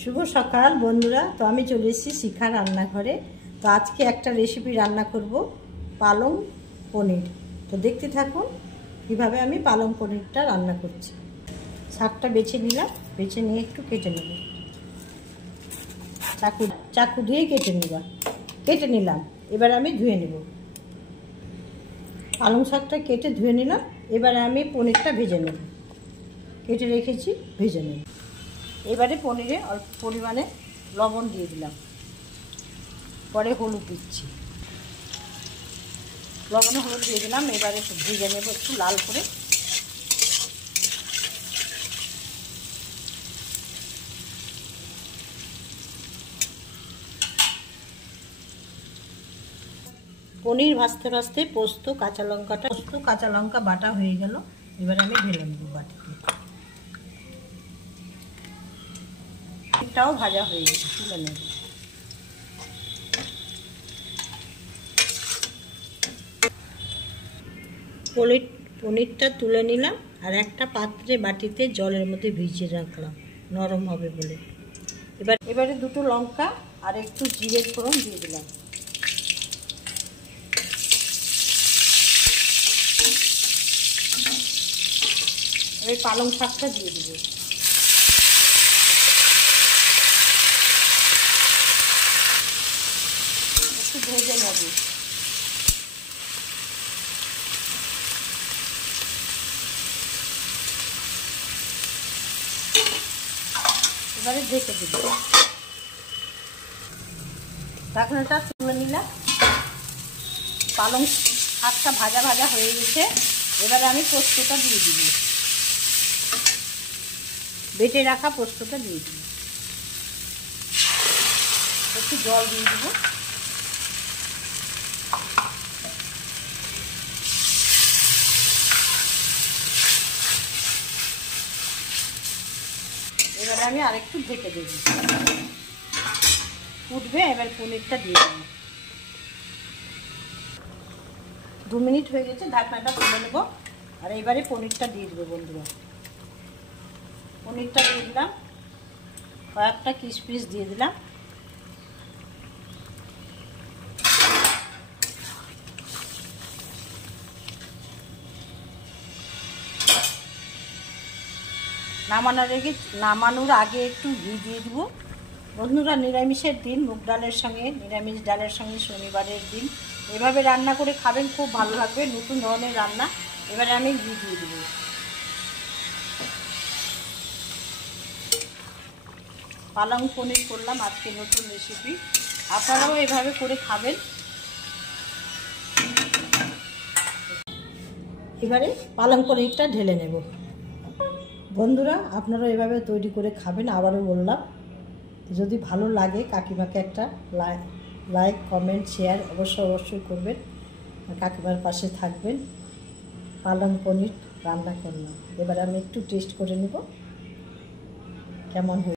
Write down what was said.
শুভ সকাল বন্ধুরা। তো আমি চলে এসেছি শিখা রান্নাঘরে। তো আজকে একটা রেসিপি রান্না করব, পালং পনির। তো দেখতে থাকুন কিভাবে আমি পালং পনিরটা রান্না করছি। শাকটা বেছে নিলাম, বেছে নিয়ে একটু কেটে নেব। চাকু দিয়ে কেটে নিলাম। এবার আমি ধুয়ে নেব। পালং শাকটা কেটে ধুয়ে নিলাম। এবারে আমি পনিরটা ভেজে নেব। কেটে রেখেছি, ভেজে নেব। এবারে পনিরে অল্প পরিমাণে লবণ দিয়ে দিলাম, পরে হলুদ দিচ্ছি। লবণে হলুদ দিয়ে দিলাম। এবারে ভেজে নেব একটু লাল করে। পনির ভাজতে ভাজতে পোস্ত কাঁচা লঙ্কা বাটা হয়ে গেল। এবারে আমি ঢেলে নেব বাটিতে। এটাও ভাজা হয়ে গেছে, তুলে নেব। পনিরটা তুলে নিলাম আর একটা পাত্রে বাটিতে জলের মধ্যে ভিজিয়ে রাখলাম নরম হবে বলে। এবারে দুটো লঙ্কা আর একটু জিরে ফোড়ন দিয়ে দিলাম। এবার পালং শাকটা দিয়ে দিব। একটু ভেজে নেব। এবারে ঢেকে দিব। ঢাকনাটা তুলে নিলাম। পালং শাকটা ভাজা ভাজা হয়ে গেছে। এবারে আমি পোস্তটা দিয়ে দিব। বেটে রাখা পোস্তটা দিয়ে দিব। একটু জল দিয়ে দিব। এবারে আমি আরেকটু ঢেকে দেব। ফুটবে। এবার পনিরটা দিয়ে দেব। 2 মিনিট হয়ে গেছে, ঢাকনাটা তুলে নেব। আর এবারে পনিরটা দিয়ে দেবো বন্ধুরা। পনিরটা দিয়ে দিলাম, কয়েকটা কিশমিশ দিয়ে দিলাম। নামানোর আগে একটু ঘি দিয়ে দিব বন্ধুরা। নিরামিষের দিন, মুগ ডালের সঙ্গে, নিরামিষ ডালের সঙ্গে শনিবারের দিন এভাবে রান্না করে খাবেন, খুব ভালো লাগবে। নতুন ধরনের রান্না। এবারে আমি ঘি দিয়ে দেব। পালং পনির করলাম আজকে নতুন রেসিপি। আপনারাও এভাবে করে খাবেন। এবারে পালং পনিরটা ঢেলে নেব বন্ধুরা। আপনারা এভাবে তৈরি করে খাবেন। আবারও বললাম, যদি ভালো লাগে কাকিমাকে একটা লাইক কমেন্ট শেয়ার অবশ্যই করবেন। কাকিমার পাশে থাকবেন। পালং পনির রান্না করলাম। এবার আমি একটু টেস্ট করে নেব কেমন হয়েছে।